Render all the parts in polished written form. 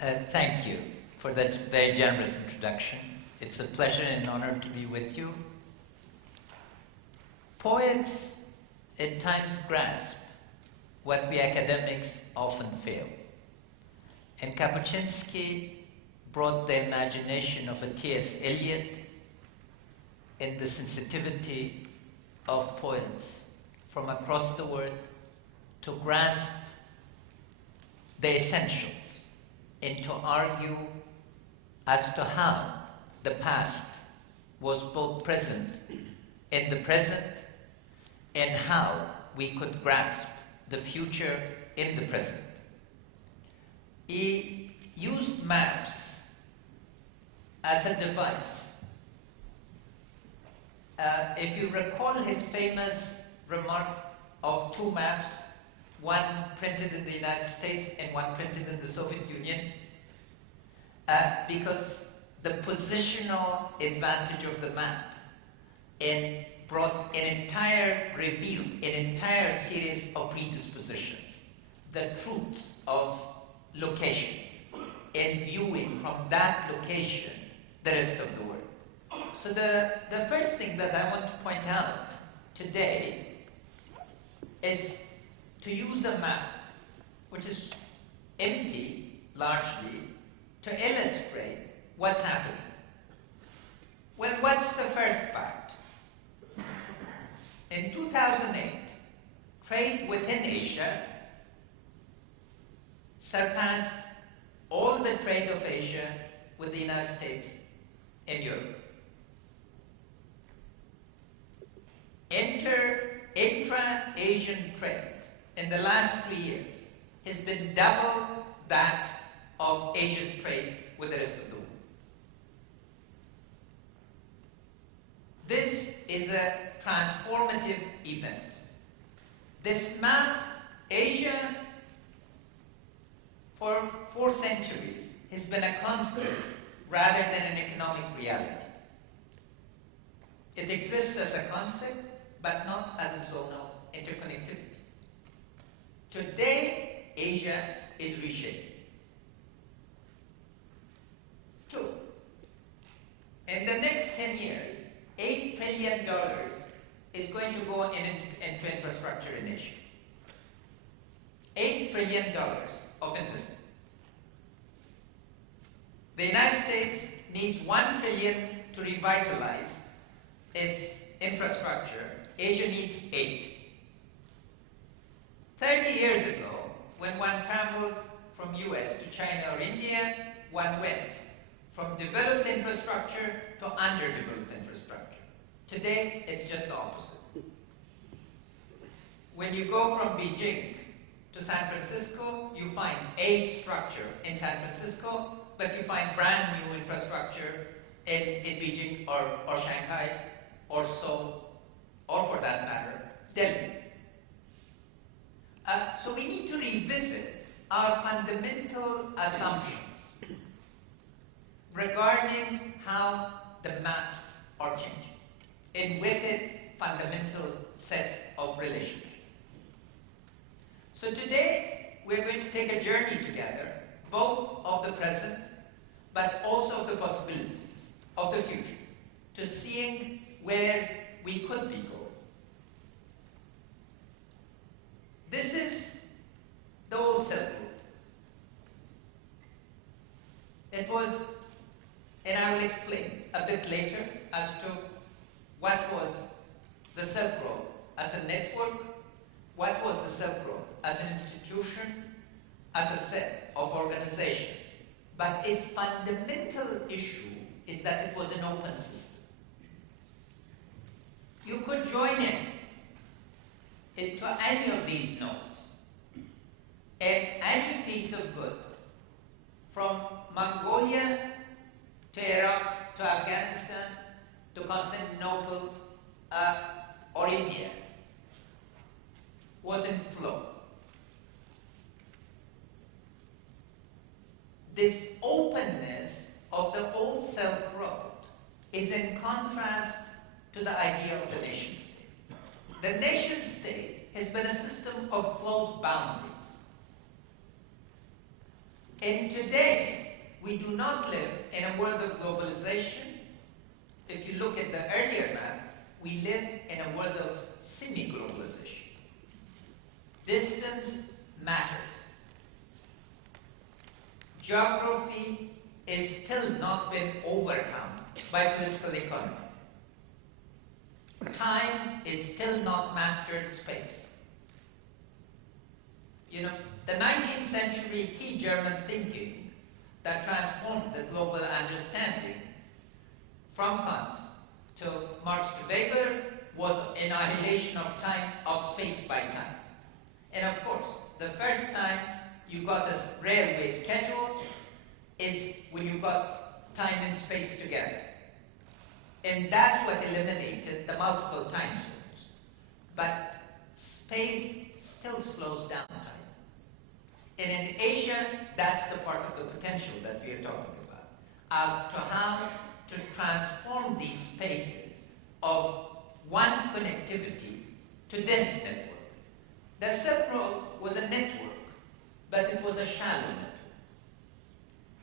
Thank you for that very generous introduction. It's a pleasure and honor to be with you. Poets at times grasp what we academics often fail. And Kapuscinski brought the imagination of a T.S. Eliot and the sensitivity of poets from across the world to grasp the essentials and to argue as to how the past was both present in the present and how we could grasp the future in the present. He used maps as a device. If you recall his famous remark of two maps, one printed in the United States and one printed in the Soviet Union, because the positional advantage of the map and brought revealed an entire series of predispositions, the truths of location, and viewing from that location the rest of the world. So the first thing that I want to point out today is to use a map, which is empty largely, to illustrate what's happening. Well, what's the first fact? In 2008, trade within Asia surpassed all the trade of Asia with the United States and Europe. Intra-Asian trade in the last 3 years has been double that of Asia's trade with the rest of the world. This is a transformative event. This map, Asia, for 4 centuries, has been a concept rather than an economic reality. It exists as a concept, but not as a zonal interconnectivity. Today, Asia is reshaping. 2, in the next 10 years, $8 trillion is going to go into infrastructure in Asia. $8 trillion of investment. The United States needs $1 trillion to revitalize its infrastructure. Asia needs 8. 30 years ago, when one traveled from US to China or India, one went from developed infrastructure to underdeveloped infrastructure. Today, it's just the opposite. When you go from Beijing to San Francisco, you find age structure in San Francisco, but you find brand new infrastructure in Beijing or Shanghai or Seoul, or for that matter, Delhi. So we need to revisit our fundamental assumptions regarding how the maps are changing in wicked fundamental sets of relationships. So today we're going to take a journey together, both of the present but also of the possibilities of the future, to seeing where we could be going. This is the old Silk Road. It was, and I will explain a bit later as to what was the Silk Road as a network, what was the Silk Road as an institution, as a set of organizations. But its fundamental issue is that it was an open system. You could join into any of these nodes, and any piece of good, from Mongolia to Iraq to Afghanistan to Constantinople or India, was in flow. This openness of the old Silk Road is in contrast to the idea of the nation state. The nation state has been a system of closed boundaries. And today, we do not live in a world of globalization. If you look at the earlier map, we live in a world of semi-globalization. Distance matters. Geography is still not been overcome by political economy. Time is still not mastered space. You know, the 19th century key German thinking that transformed the global understanding from Kant to Marx to Weber was annihilation of time, of space by time. And of course, the first time you got a railway schedule is when you got time and space together. And that's what eliminated the multiple time zones. But space still slows down time. And in Asia, that's the part of the potential that we are talking about, as to how to transform these spaces of one's connectivity to dense network. The Silk Road was a network, but it was a shallow network.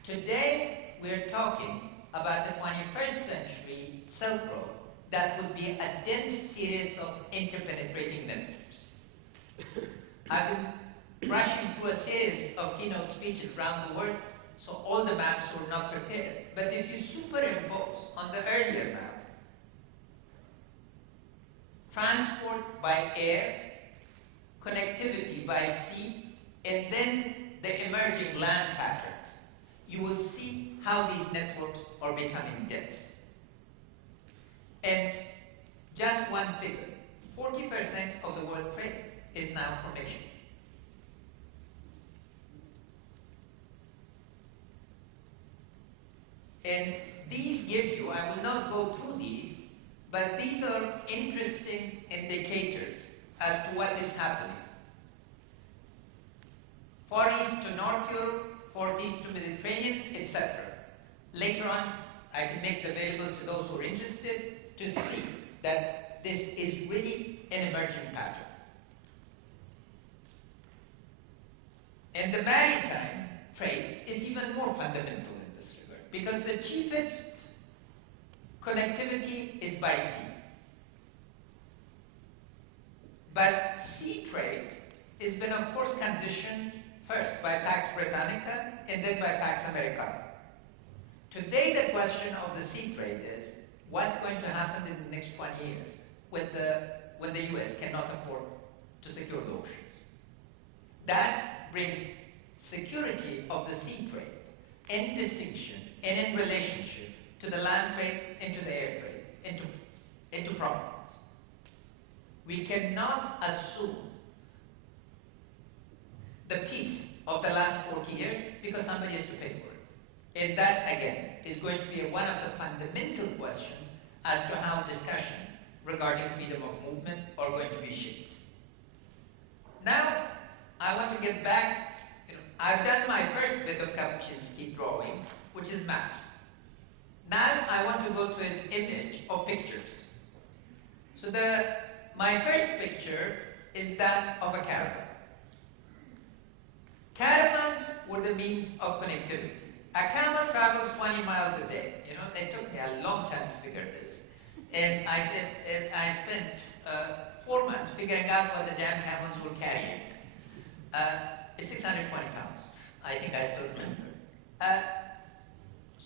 Today, we're talking about a 21st century Silk Road that would be a dense series of interpenetrating networks. I've been rushing through a series of keynote speeches around the world, so all the maps were not prepared. But if you superimpose on the earlier map, transport by air, connectivity by sea, and then the emerging land patterns, you will see how these networks are becoming dense. And just one figure, 40% of the world trade is now from Asia. And these give you, I will not go through these, but these are interesting indicators as to what is happening. Far East to North Europe, Far East to Mediterranean, etc. Later on, I can make it available to those who are interested to see that this is really an emerging pattern. And the maritime trade is even more fundamental in this regard, because the cheapest connectivity is by sea. But sea trade has been, of course, conditioned first by Pax Britannica and then by Pax Americana. Today, the question of the sea trade is what's going to happen in the next 20 years when the US cannot afford to secure the oceans. That brings security of the sea trade in distinction and in relationship to the land trade and to the air trade, into provenance. We cannot assume the peace of the last 40 years because somebody has to pay for it. And that, again, is going to be one of the fundamental questions as to how discussions regarding freedom of movement are going to be shaped. Now, I want to get back. I've done my first bit of Kapuscinski drawing, which is maps. Now, I want to go to his image of pictures. So my first picture is that of a caravan. Caravans were the means of connectivity. A camel travels 20 miles a day. It took me a long time to figure this. And I spent 4 months figuring out what the damn camels were carrying. It's 620 pounds. I think I still remember.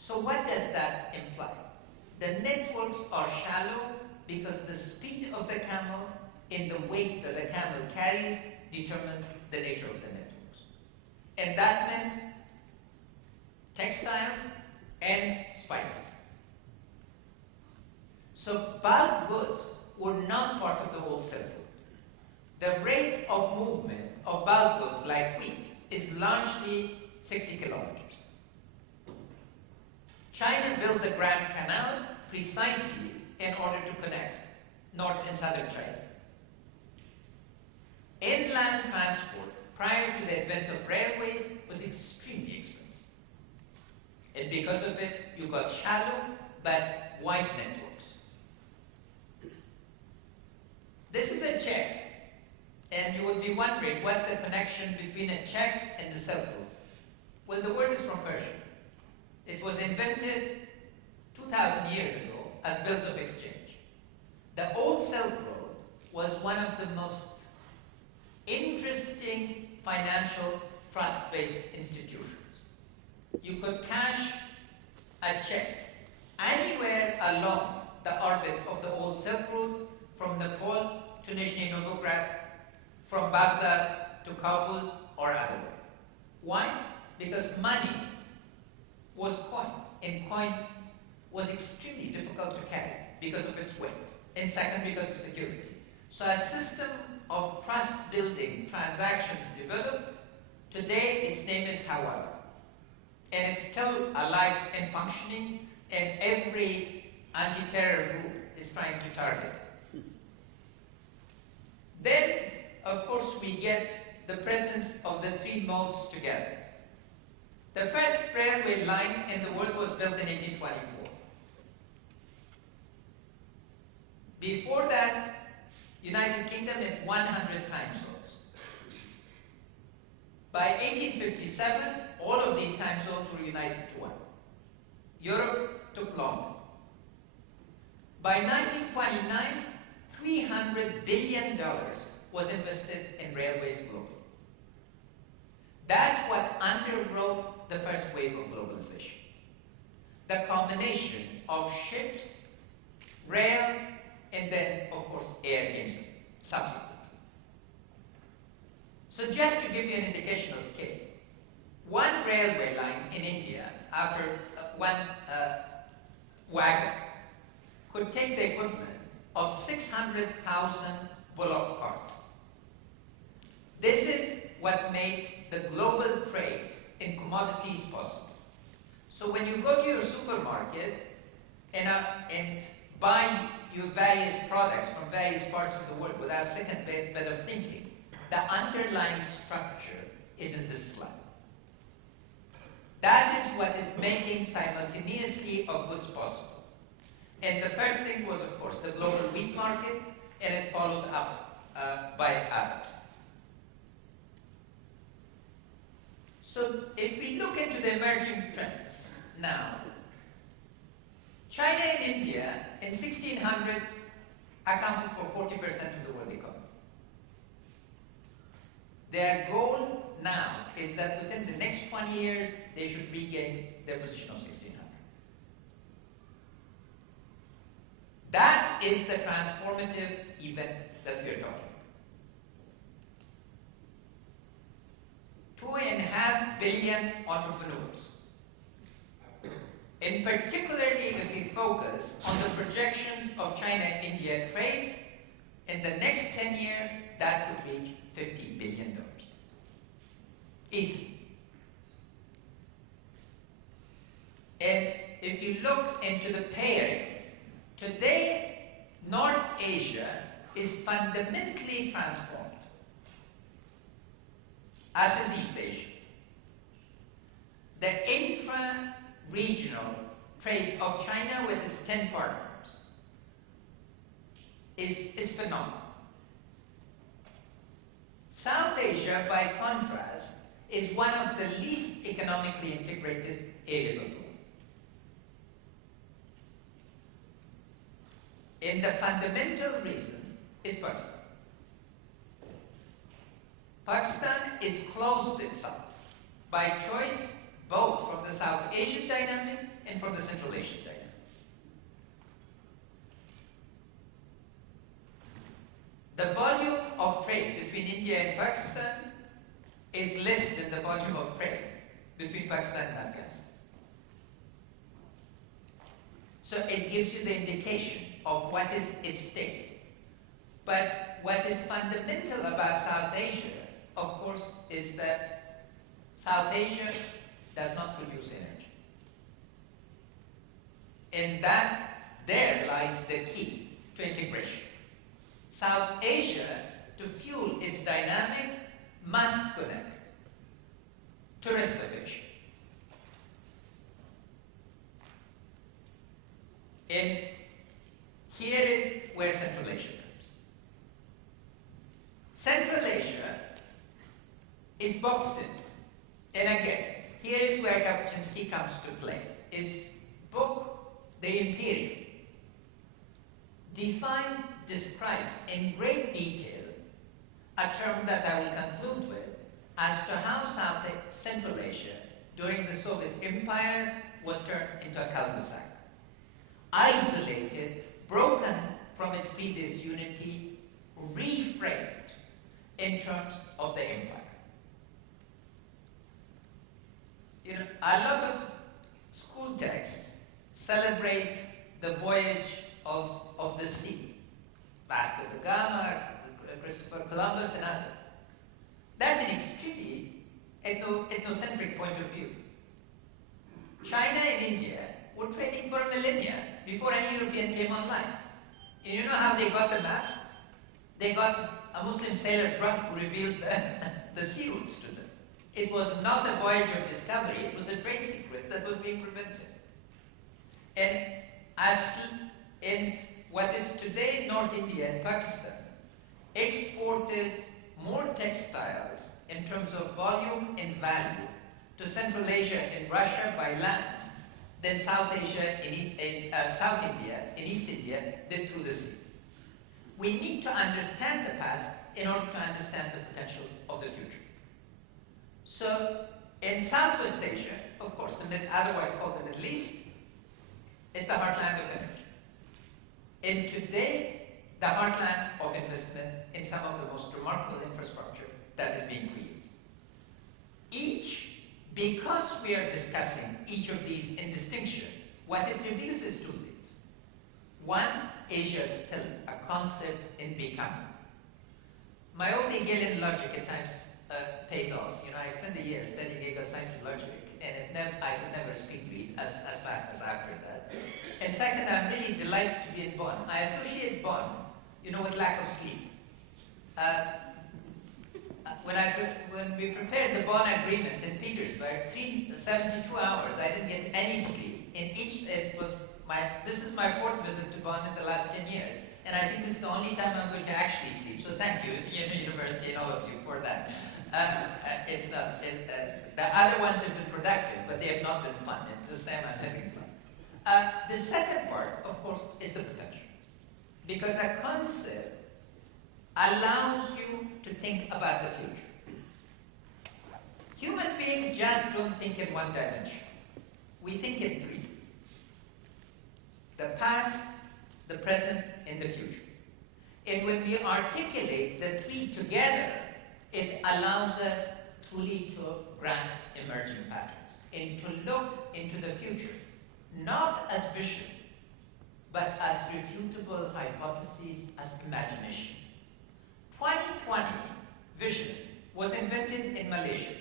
So what does that imply? The networks are shallow because the speed of the camel and the weight that the camel carries determines the nature of the networks. And that meant textiles and spices. So bulk goods were not part of the whole Silk Road. The rate of movement of bulk goods like wheat is largely 60 kilometers. China built the Grand Canal precisely in order to connect north and southern China. Inland transport prior to the advent of railways was extremely expensive. And because of it, you got shallow but wide networks. This is a check. And you would be wondering, what's the connection between a check and the Silk Road? Well, the word is from Persian. It was invented 2,000 years ago as bills of exchange. The old Silk Road was one of the most interesting financial trust-based institutions. You could cash a check anywhere along the orbit of the old Silk Road, from Nepal to Nizhny Novgorod, from Baghdad to Kabul or otherwise. Why? Because money was coin, and coin was extremely difficult to carry because of its weight, and second, because of security. So a system of trust-building transactions developed. Today, its name is Hawala, and it's still alive and functioning, and every anti-terror group is trying to target it. Then, of course, we get the presence of the three modes together. The first railway line in the world was built in 1824. Before that, United Kingdom had 100 time zones. By 1857, all of these time zones were united to one. Europe took longer. By 1929, $300 billion was invested in railways globally. That's what underwrote the first wave of globalization. The combination of ships, rail, and then, of course, air came subsequently. So just to give you an indication of scale, one railway line in India, after one wagon, could take the equivalent of 600,000 bullock carts. This is what made the global trade in commodities possible. So when you go to your supermarket and buy your various products from various parts of the world without second bit of thinking, the underlying structure is in this slide. That is what is making simultaneously of goods possible. And the first thing was, of course, the global wheat market, and it followed up by others. So if we look into the emerging trends now, China and India in 1600 accounted for 40% of the world economy. Their goal now is that within the next 20 years, they should regain their position of 1600. That is the transformative event that we are talking about. 2.5 billion entrepreneurs. And particularly if we focus on the projections of China-India trade, in the next 10 years, that could reach $50 billion. Easy. And if you look into the pay areas, today, North Asia is fundamentally transformed, as is East Asia. The intra-regional trade of China with its 10 partners is phenomenal. South Asia, by contrast, is one of the least economically integrated areas of the world. And the fundamental reason is Pakistan. Pakistan is closed itself by choice, both from the South Asian dynamic and from the Central Asian dynamic. The volume of trade between India and Pakistan is less than the volume of trade between Pakistan and Afghanistan. So it gives you the indication of what is at stake. But what is fundamental about South Asia, of course, is that South Asia does not produce energy. And that there lies the key to integration. South Asia, to fuel its dynamic, must connect to the rest of Asia. And here is where Central Asia comes. Central Asia is boxed in. And again, here where Kapuscinski comes to play. His book, The Imperium, describes in great detail a term that I will conclude with as to how Central Asia during the Soviet Empire was turned into a cul-de-sac. Isolated, broken from its previous unity, reframed in terms of the empire. You know, a lot of school texts celebrate the voyage of the sea. Vasco da Gama, Christopher Columbus, and others. That's an extremely ethnocentric point of view. China and India were trading for millennia before any European came online. And you know how they got the maps? They got a Muslim sailor drunk who revealed the sea routes to them. It was not a voyage of discovery, it was a trade secret that was being prevented. And in what is today North India and Pakistan, exported more textiles in terms of volume and value to Central Asia and Russia by land than South Asia in South India, in East India, did through the sea. We need to understand the past in order to understand the potential of the future. So, in Southwest Asia, of course, otherwise called the Middle East, it's the heartland of energy. And today, the heartland of investment in some of the most remarkable infrastructure that is being created. Because we are discussing each of these in distinction, what it reveals is two things. One, Asia is still a concept in becoming. My old Hegelian logic at times pays off. You know, I spent a year studying Hegel's science of logic, and I could never speak read as fast as after that. And second, I'm really delighted to be in Bonn. I associate Bonn, you know, with lack of sleep. When we prepared the Bonn Agreement in Petersburg, 72 hours, I didn't get any sleep. This is my fourth visit to Bonn in the last 10 years, and I think this is the only time I'm going to actually sleep. So thank you, University, and all of you for that. The other ones have been productive, but they have not been fun. And this time I'm having fun. The second part, of course, is the potential, because a concept allows you to think about the future. Human beings just don't think in one dimension. We think in three. The past, the present, and the future. And when we articulate the three together, it allows us truly to grasp emerging patterns and to look into the future, not as vision, but as refutable hypotheses, as imagination. 2020 vision was invented in Malaysia.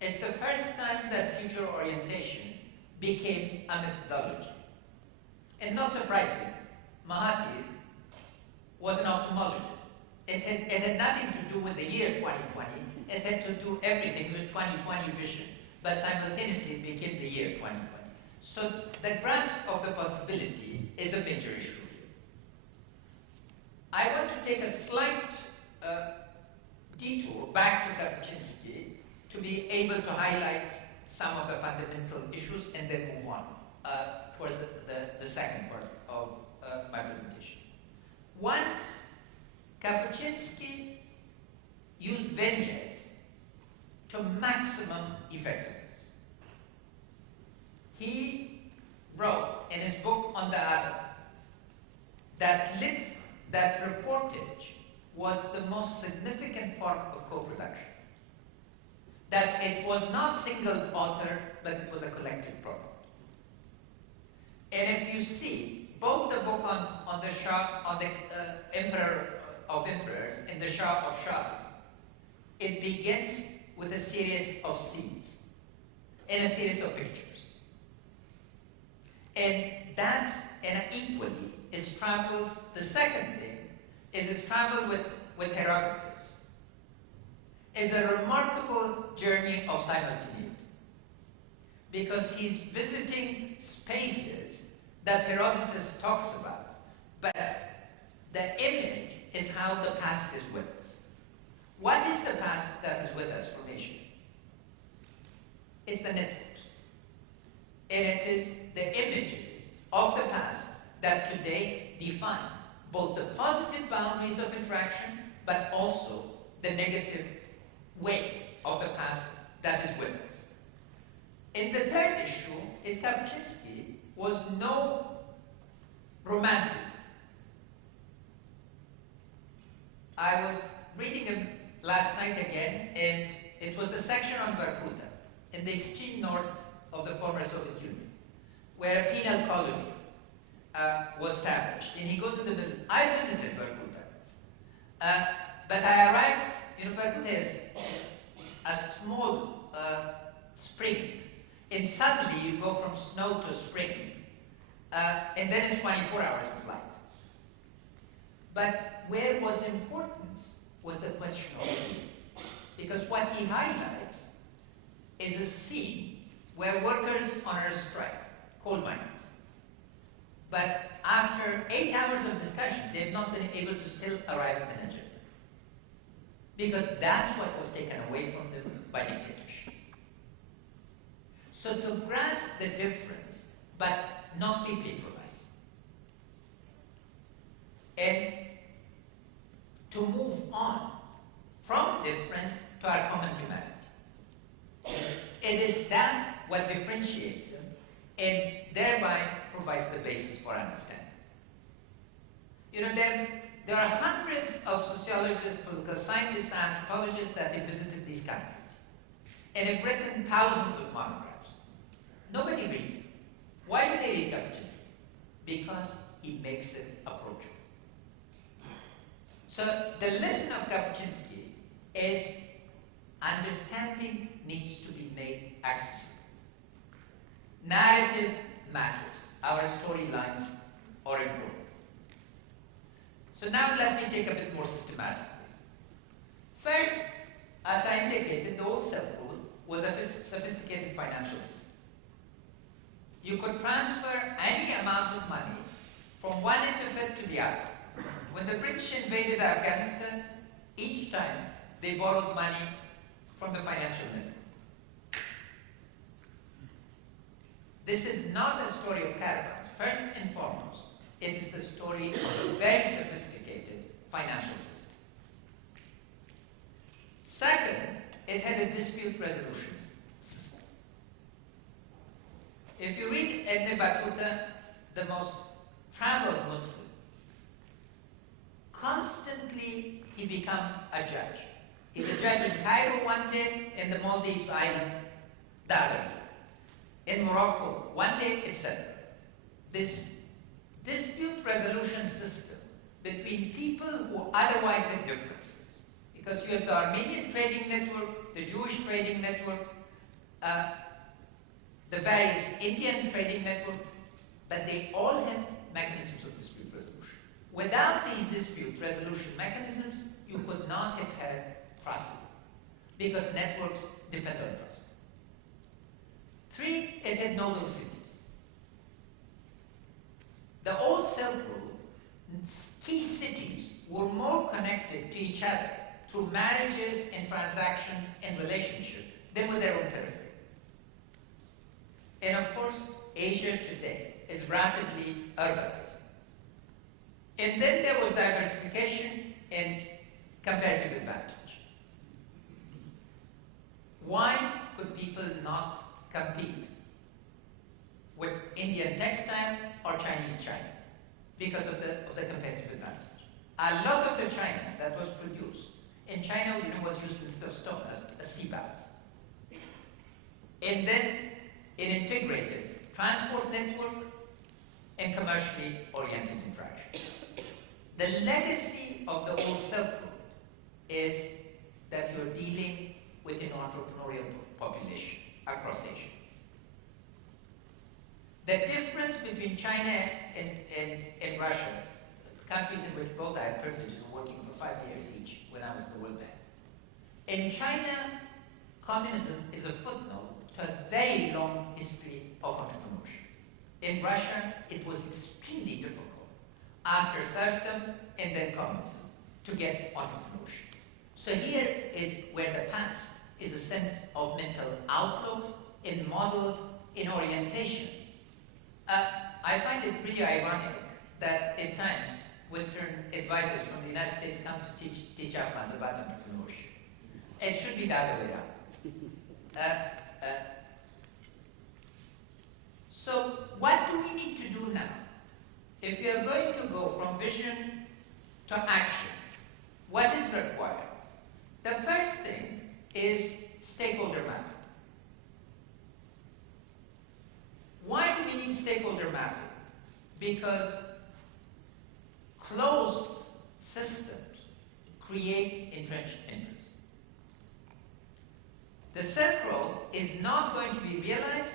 It's the first time that future orientation became a methodology. And not surprising, Mahathir was an ophthalmologist. It had nothing to do with the year 2020. It had to do everything with 2020 vision. But simultaneously, it became the year 2020. So the grasp of the possibility is a major issue. I want to take a slight detour back to Kapuscinski to be able to highlight some of the fundamental issues and then move on towards the second part of my presentation. One, Kapuscinski used vignettes to maximum effectiveness. He wrote in his book on the atom that reportage was the most significant part of co-production. That it was not single author, but it was a collective product. And if you see, both the book on the Shah, on the Emperor of Emperors and the Shah of Shahs, it begins with a series of scenes and a series of pictures. And that's, and equally, his travels, the second thing, is his travel with Herodotus. Is a remarkable journey of simultaneity. Because he's visiting spaces that Herodotus talks about, but the image is how the past is with us. What is the past that is with us from Asia? It's the network. And it is the images of the past that today define both the positive boundaries of interaction, but also the negative weight of the past that is with us. And the third issue is Kapuscinski was no romantic. I was reading him last night again, and it was the section on Vorkuta in the extreme north of the former Soviet Union, where a penal colony was established. And he goes in the middle. I visited Vorkuta, but I arrived, Vorkuta is a small spring, and suddenly you go from snow to spring, and then it's 24 hours of flight. But where was importance was the question of food. Because what he highlights is a scene where workers are on a strike, coal miners. But after 8 hours of discussion, they've not been able to still arrive at an agenda. Because that's what was taken away from them by dictatorship. So to grasp the difference, but not be paperized, and to move on from difference to our common humanity. It is that what differentiates them and thereby provides the basis for understanding. There are hundreds of sociologists, political scientists, anthropologists that have visited these countries and have written thousands of monographs. Nobody reads them. Why do they read Kapuscinski? Because he makes it approachable. So the lesson of Kapuscinski is understanding needs to be made accessible. Narrative matters. Our storylines are important. So now let me take a bit more systematically. First, as I indicated, the old Silk Road was a sophisticated financial system. You could transfer any amount of money from one end of it to the other. When the British invaded Afghanistan, each time they borrowed money from the financial network. This is not a story of caravans. First and foremost, it is the story of a very sophisticated financial system. Second, it had a dispute resolution system. If you read Ibn Battuta, the most traveled Muslim, constantly he becomes a judge. He's a judge in Cairo one day, in the Maldives island the other day, in Morocco one day, etc. This dispute resolution system between people who otherwise have differences, because you have the Armenian trading network, the Jewish trading network, the various Indian trading networks, but they all have mechanisms of dispute resolution. Without these dispute resolution mechanisms, you could not have had trust, because networks depend on trust. 3, it had nodal cities. The old Silk Road, key cities were more connected to each other through marriages and transactions and relationships than with their own periphery. And of course, Asia today is rapidly urbanizing. And then there was diversification and comparative advantage. Why could people not compete with Indian textile or Chinese China? Because of the competitive advantage. A lot of the China that was produced in China, was used instead of stone as sea bags. And then an integrated transport network and commercially oriented interaction. The legacy of the old Silk Road is that you're dealing with an entrepreneurial population across Asia. The difference between China and Russia, countries in which both I had privileges of working for 5 years each when I was at the World Bank. In China, communism is a footnote to a very long history of entrepreneurship. In Russia, it was extremely difficult after serfdom and then communism to get entrepreneurship. So here is where the past is a sense of mental outlooks, in models, in orientations. I find it really ironic that at times Western advisors from the United States come to teach Afghans about entrepreneurship. It should be the other way around. So what do we need to do now? If we are going to go from vision to action, what is required? The first thing is stakeholder mapping. Why do we need stakeholder mapping? Because closed systems create entrenched interests. The Silk Road is not going to be realized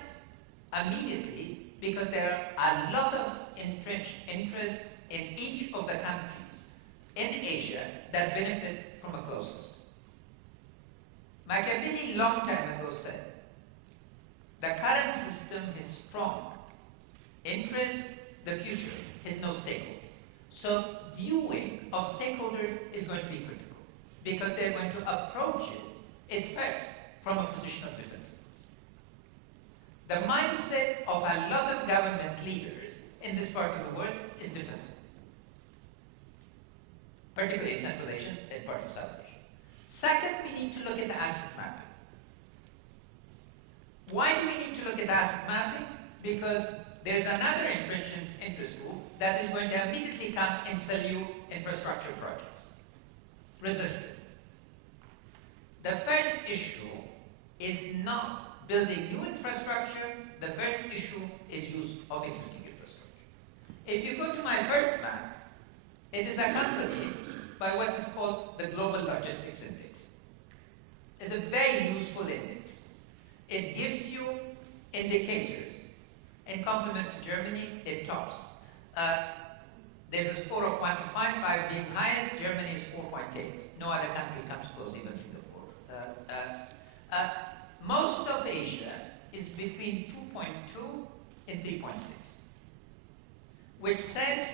immediately because there are a lot of entrenched interests in each of the countries in Asia that benefit from a closed system. Machiavelli long time ago said, the current system is strong interest, the future is no stakeholder. So viewing of stakeholders is going to be critical because they're going to approach it first from a position of defensiveness. The mindset of a lot of government leaders in this part of the world is defensive, particularly Central Asia and part of South Asia. Second, we need to look at the asset mapping. Why do we need to look at asset mapping? Because there's another entrenched interest group that is going to immediately come and sell you infrastructure projects. Resist it. The first issue is not building new infrastructure. The first issue is use of existing infrastructure. If you go to my first map, it is accompanied by what is called the Global Logistics Index. It's a very useful index. It gives you indicators. In compliments to Germany, it tops. There's a score of 1 to 5, 5 being highest. Germany is 4.8. No other country comes close, even Singapore. Most of Asia is between 2.2 and 3.6, which says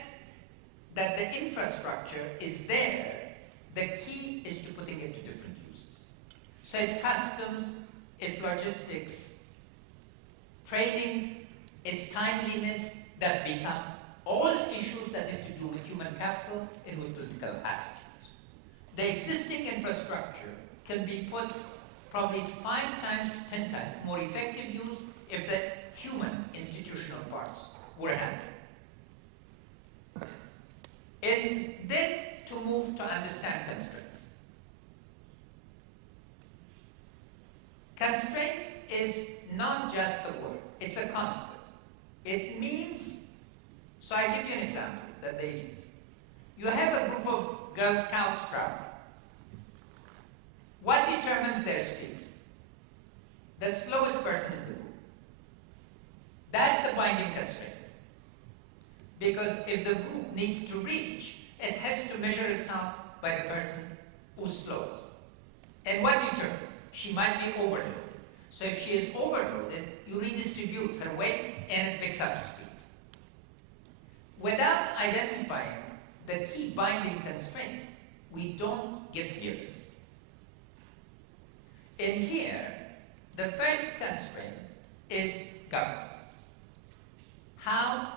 that the infrastructure is there. The key is to putting it to different uses. So it's customs, it's logistics, trading, it's timeliness that become all issues that have to do with human capital and with political attitudes. The existing infrastructure can be put probably 5 times to 10 times more effective use if the human institutional parts were handled. And then to move to understand constraints. Constraint is not just a word, it's a concept. It means, so I give you an example that they use. You have a group of Girl Scouts traveling. What determines their speed? The slowest person in the group. That's the binding constraint. Because if the group needs to reach, it has to measure itself by the person who's slowest. And what determines? She might be overloaded. So if she is overloaded, you redistribute her weight and it picks up speed. Without identifying the key binding constraints, we don't get realism. In here, the first constraint is governance. How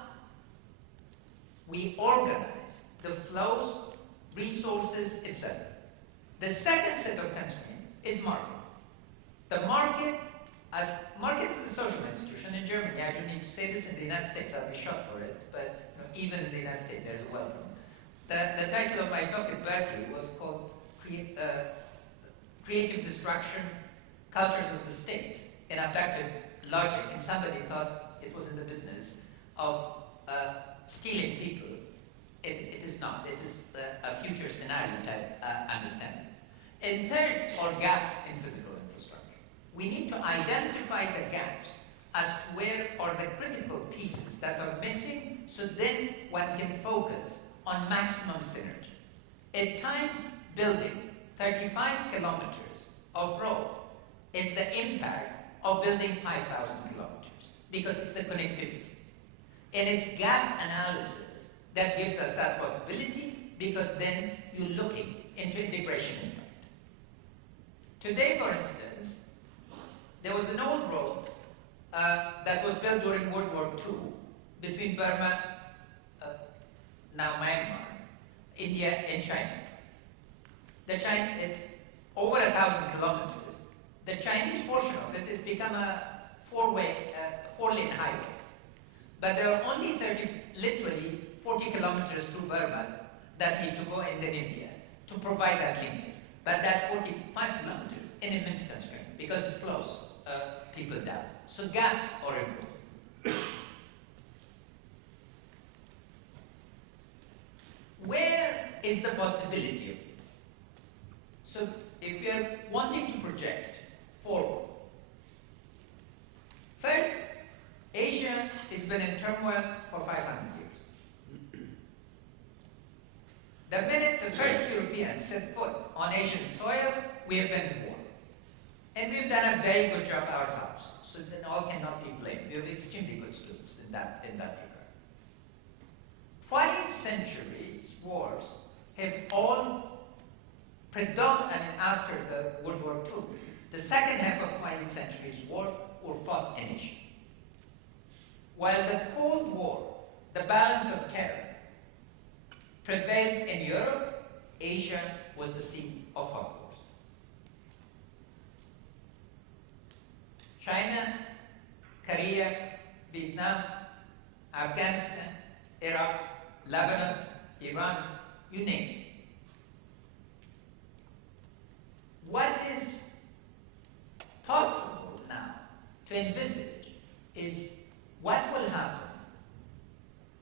we organize the flows, resources, etc. The second set of constraints is market. The market is a social institution in Germany. I don't need to say this. In the United States, I'll be shot for it, but even in the United States, there's a welcome. The title of my talk at Berkeley was called Creative Destruction, Cultures of the State, in Abductive Logic, and somebody thought it was in the business of stealing people. It is not. It is a future scenario type understanding. And third, or gaps in physical infrastructure. We need to identify the gaps as to where are the critical pieces that are missing, so then one can focus on maximum synergy. At times, building 35 kilometers of road is the impact of building 5,000 kilometers, because it's the connectivity. And it's gap analysis that gives us that possibility, because then you're looking into integration impact. Today, for instance, there was an old road that was built during World War II between Burma, now Myanmar, India, and China. It's over 1,000 kilometers. The Chinese portion of it has become a four-lane highway. But there are only literally 40 kilometers through Burma that need to go, and then India, to provide that linkage. But that 45 kilometers, an immense constraint, because it slows people down. So gaps are important. Where is the possibility of this? So if we are wanting to project forward, first, Asia has been in turmoil for 500 years. The minute the first Europeans set foot on Asian soil, we have been in war. And we've done a very good job ourselves, so then all cannot be blamed. We have extremely good students in that regard. 20th century's wars have all after the World War II, the second half of 20th century's war were fought in Asia. While the Cold War, the balance of terror, prevailed in Europe, Asia was the scene of hot wars. China, Korea, Vietnam, Afghanistan, Iraq, Lebanon, Iran, you name it. What is possible now to envisage is what will happen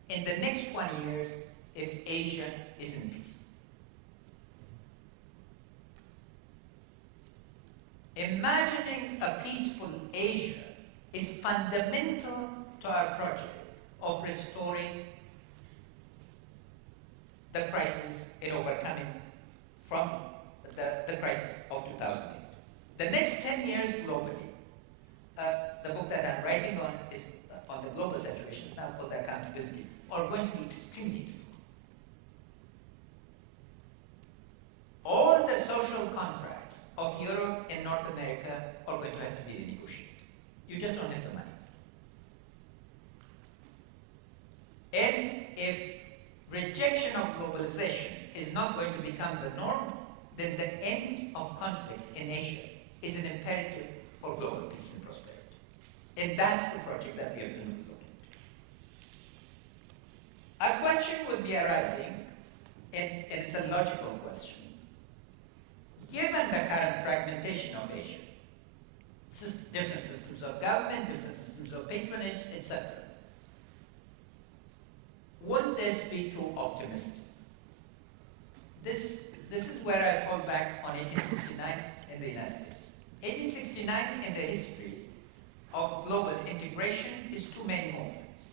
in the next 20 years if Asia is in peace. Imagining a peaceful Asia is fundamental to our project of restoring the crisis in overcoming from the crisis of 2008. The next 10 years globally, the book that I'm writing on is on the global situation, it's now called Accountability, are going to be extremely difficult. All the social contracts of Europe and North America are going to have to be renegotiated. You just don't have the money. And if rejection of globalization is not going to become the norm, then the end of conflict in Asia is an imperative for global peace and prosperity. And that's the project that we have to look into. A question would be arising, and it's a logical question. Given the current fragmentation of Asia, different systems of government, different systems of patronage, etc., would this be too optimistic? This is where I fall back on 1869 in the United States. 1869 in the history of global integration is two main moments.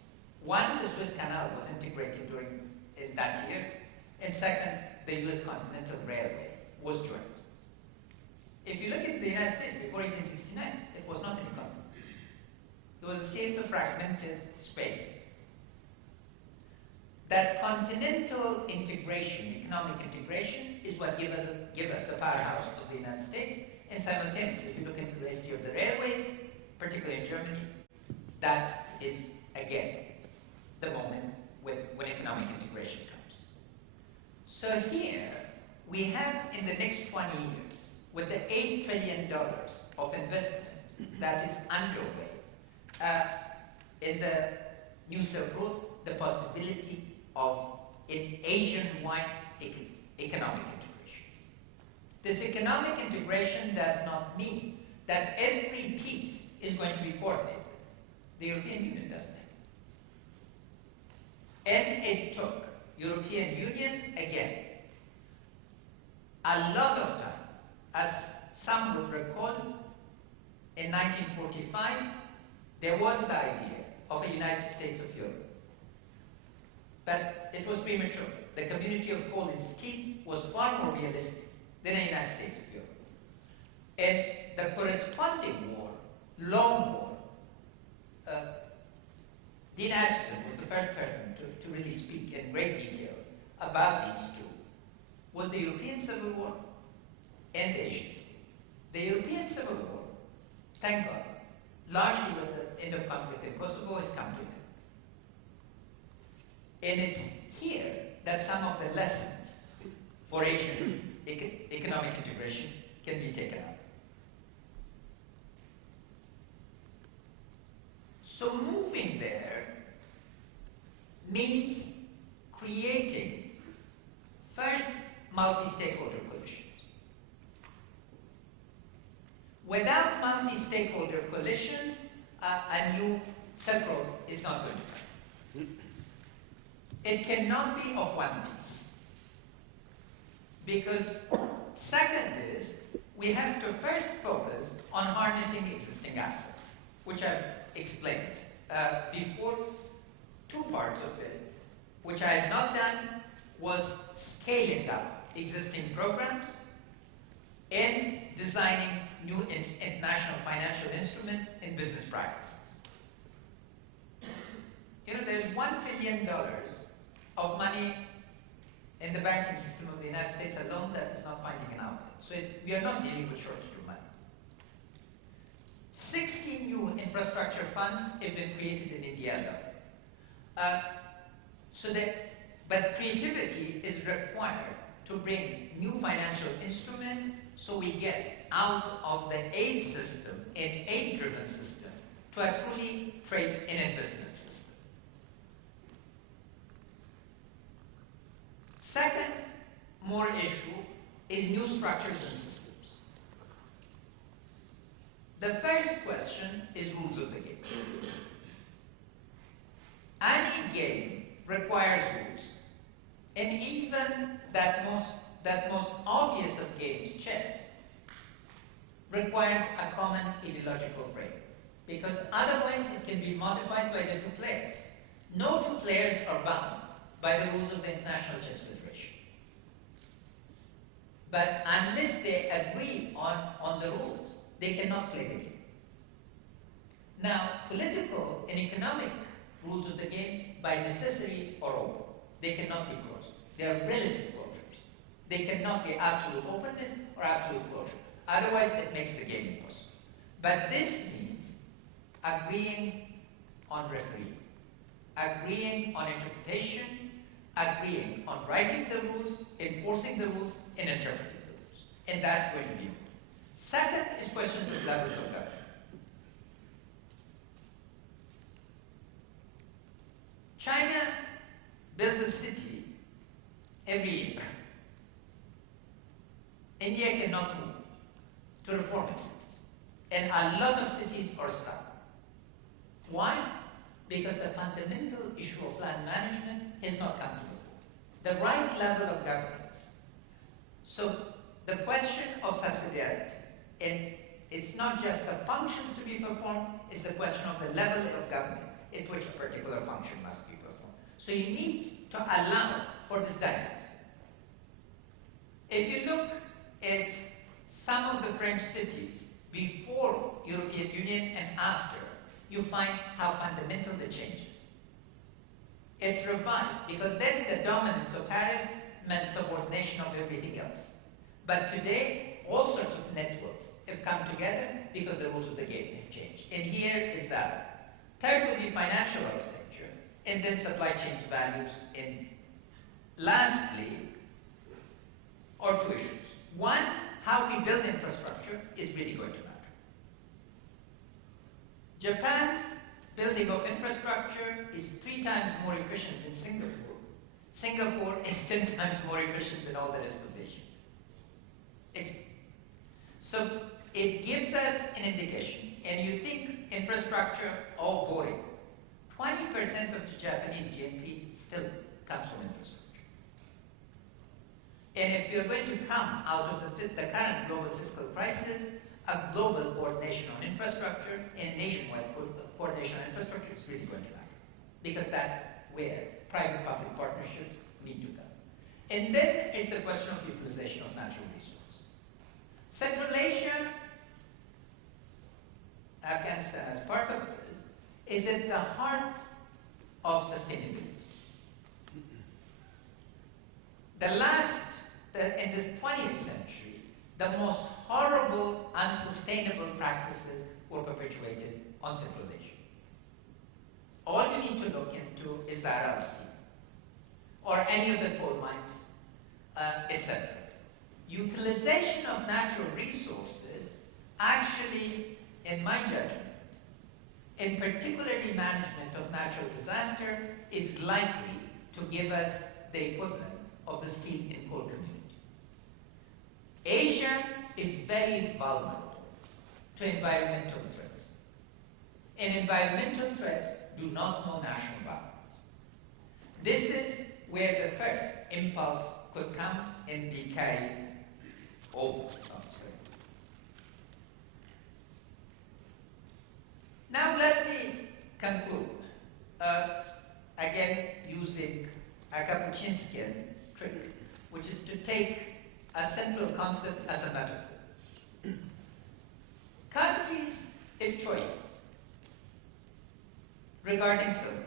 One, the Suez Canal was integrated in that year, and second, the US Continental Railway was joined. If you look at the United States before 1869, it was not an economy. There was a series of fragmented spaces. That continental integration, economic integration, is what give us the powerhouse of the United States. And simultaneously, if you look into the history of the railways, particularly in Germany, that is, again, the moment when economic integration comes. So here, we have in the next 20 years, with the $8 trillion of investment that is underway in the New Silk Road, the possibility of an Asian-wide economic integration. This economic integration does not mean that every piece is going to be coordinated. The European Union does that. And it took European Union, again, a lot of time. As some would recall, in 1945, there was the idea of a United States of Europe. But it was premature. The community of coal and steel was far more realistic than a United States of Europe. And the corresponding war, long war, Dean Acheson was the first person to really speak in great detail about these two, was the European Civil War and the Asian Civil War. The European Civil War, thank God, largely with the end of conflict in Kosovo, is come to an end. And it's here that some of the lessons for Asian economic integration can be taken up. So moving there means creating, first, multi-stakeholder coalitions. Without multi-stakeholder coalitions, a new Silk Road is not going to come. It cannot be of one piece. Because second is, we have to first focus on harnessing existing assets, which I've explained before. Two parts of it, which I have not done, was scaling up existing programs and designing new international financial instruments in business practices. You know, there's $1 trillion of money in the banking system of the United States alone that is not finding an outlet. So we are not dealing with shortage of money. 60 new infrastructure funds have been created in India alone. But creativity is required to bring new financial instruments so we get out of the aid system, an aid-driven system, to a truly trade and investment system. Second, more issue is new structures and systems. The first question is rules of the game. Any game requires rules, and even that most obvious of games, chess, requires a common ideological frame, because otherwise it can be modified by the two players. No two players are bound by the rules of the International Chess Federation. But unless they agree on the rules, they cannot play the game. Now, political and economic rules of the game, by necessity, are open. They cannot be closed. They are relative closures. They cannot be absolute openness or absolute closure. Otherwise, it makes the game impossible. But this means agreeing on referee, agreeing on interpretation, agreeing on writing the rules, enforcing the rules, and interpreting the rules. And that's going to be important. Second is questions of levels of government. China builds a city every year. India cannot move to reform its cities. And a lot of cities are stuck. Why? Because the fundamental issue of land management has not come to the fore. The right level of governance. So the question of subsidiarity, and it's not just the functions to be performed, it's the question of the level of government in which a particular function must be performed. So you need to allow for this dynamics. If you look at some of the French cities before European Union and after, you find how fundamental the change is. It revived, because then the dominance of Paris meant subordination of everything else. But today, all sorts of networks have come together because the rules of the game have changed. And here is that. Third would be financial architecture, and then supply chains values, and lastly, or two issues. One, how we build infrastructure is really going to matter. Japan's building of infrastructure is 3 times more efficient than Singapore. Singapore is 10 times more efficient than all the rest of Asia. So it gives us an indication. And you think infrastructure, all boring. 20% of the Japanese GNP still comes from infrastructure. And if you're going to come out of the current global fiscal crisis, a global coordination on infrastructure and nationwide coordination on infrastructure is really going to matter. Because that's where private-public partnerships need to come. And then it's the question of utilization of natural resources. Central Asia, Afghanistan as part of this, is at the heart of sustainability. In this 20th century, the most horrible, unsustainable practices were perpetuated on civilization. All you need to look into is the Aral Sea or any of the coal mines, etc. Utilization of natural resources actually, in my judgment, in particularly management of natural disaster, is likely to give us the equivalent of the steel and coal community. Asia is very vulnerable to environmental threats. And environmental threats do not know national boundaries. This is where the first impulse could come and be carried over. Now let me conclude, again using a Kapuscinskian trick, which is to take a central concept as a metaphor. Countries have choices regarding silver.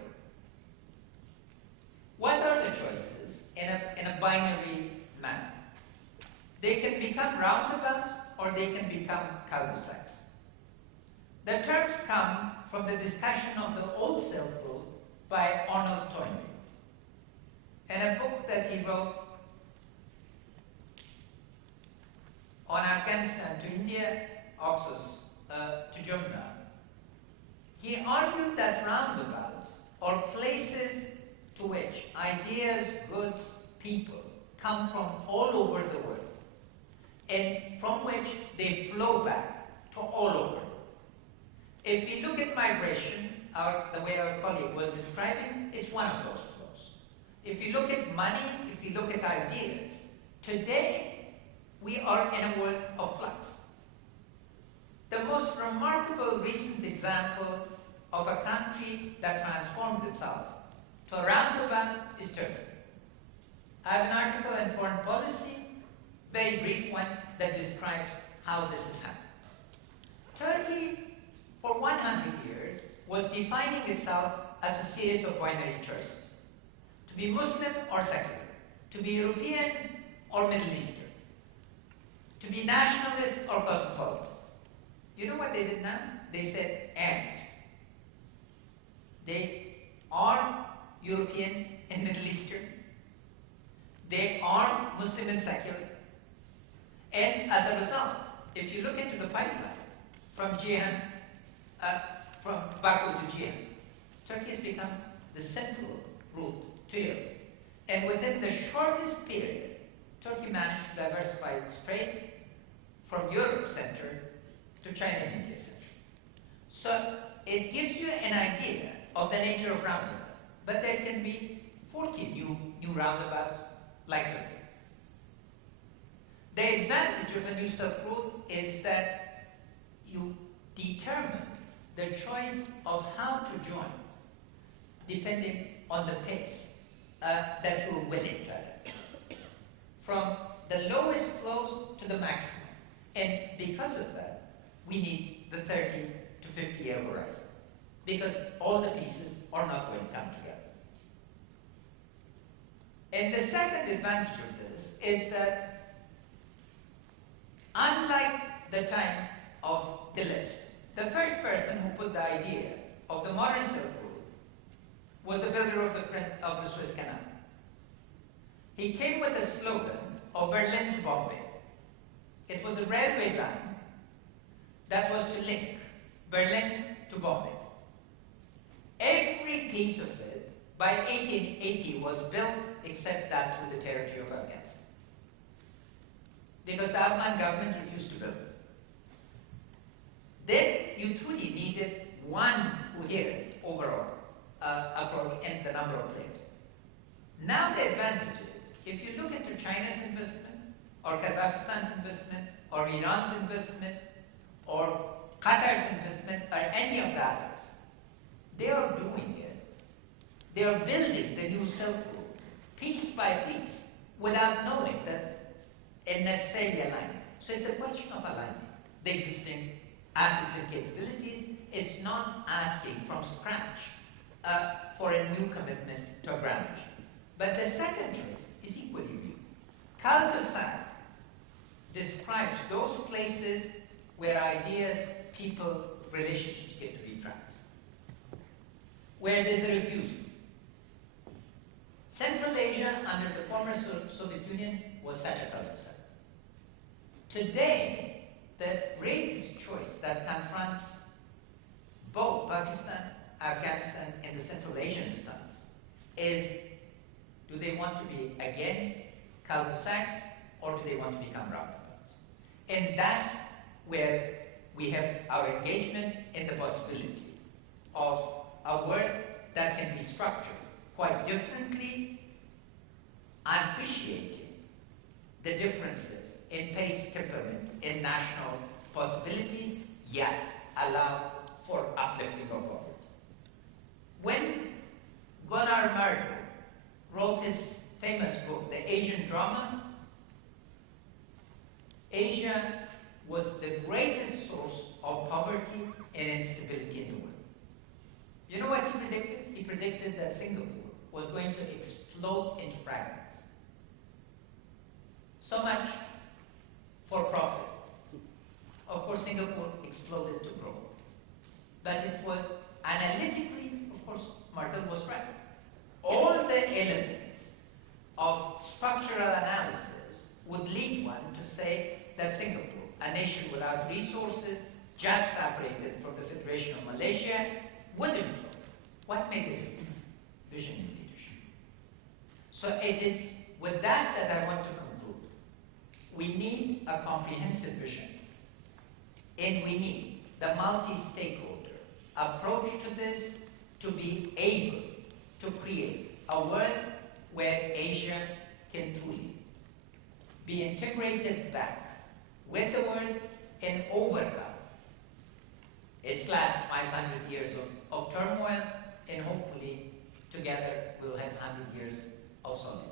What are the choices in a binary manner? They can become roundabouts or they can become cul-de-sacs. The terms come from the discussion of the Old Silk Road by Arnold Toynbee, in a book that he wrote on Afghanistan to India, Oxus to Jumna. He argued that roundabouts are places to which ideas, goods, people come from all over the world, and from which they flow back to all over. If you look at migration, the way our colleague was describing, it's one of those flows. If you look at money, if you look at ideas, today we are in a world of flux. The most remarkable recent example of a country that transformed itself to a roundabout is Turkey. I have an article in Foreign Policy, very brief one, that describes how this has happened. Turkey, for 100 years, was defining itself as a series of binary choices. To be Muslim or secular, to be European or Middle Eastern, to be nationalist or cosmopolitan. You know what they did now? They said and. They are European and Middle Eastern. They are Muslim and secular. And as a result, if you look into the pipeline from Jihan, from Baku to Jihan, Turkey has become the central route to Europe. And within the shortest period, Turkey managed to diversify its trade from Europe center to China and India center. So it gives you an idea of the nature of roundabout. But there can be 40 new roundabouts like Turkey. The advantage of a new Silk Road is that you determine the choice of how to join depending on the pace that you're willing to adapt. From the lowest flows to the maximum. And because of that, we need the 30 to 50 year horizon. Because all the pieces are not going to come together. And the second advantage of this is that unlike the time of De Lisle, the first person who put the idea of the modern Silk Road was the builder of the Suez Canal. He came with a slogan of Berlin to Bombay. It was a railway line that was to link Berlin to Bombay. Every piece of it by 1880 was built except that through the territory of Afghanistan. Because the Afghan government refused to build it. Then you truly needed one coherent overall approach in the number of players. Now the advantage is, if you look into China's investment, or Kazakhstan's investment, or Iran's investment, or Qatar's investment, or any of the others, they are doing it. They are building the new Silk Road, piece by piece, without knowing that it necessarily aligns. So it's a question of aligning the existing assets and capabilities. It's not asking from scratch for a new commitment to a grand vision. But the second choice is equally real. Cul-de-sac describes those places where ideas, people, relationships get to be trapped. where there's a refusal. Central Asia, under the former Soviet Union, was such a cul-de-sac. Today, the greatest choice that confronts both Pakistan, Afghanistan, and the Central Asian states is, do they want to be, again, cul-de-sacs, or do they want to become roundabouts? And that's where we have our engagement in the possibility of a world that can be structured quite differently, appreciating the differences in pace temperament, in national possibilities, yet allow for uplifting of poverty. When Gunnar Myrdal wrote his famous book, The Asian Drama, Asia was the greatest source of poverty and instability in the world. You know what he predicted? He predicted that Singapore was going to explode into fragments. So much for profit. Of course, Singapore exploded to growth. But it was analytically, of course, Myrdal was right. All the elements of structural analysis would lead one to say that Singapore, a nation without resources, just separated from the Federation of Malaysia, would implode. What made the difference? Vision and leadership. So it is with that that I want to conclude. We need a comprehensive vision, and we need the multi-stakeholder approach to this to be able to create a world where Asia can truly be integrated back with the world and overcome its last 500 years of turmoil, and hopefully together we'll have 100 years of solitude.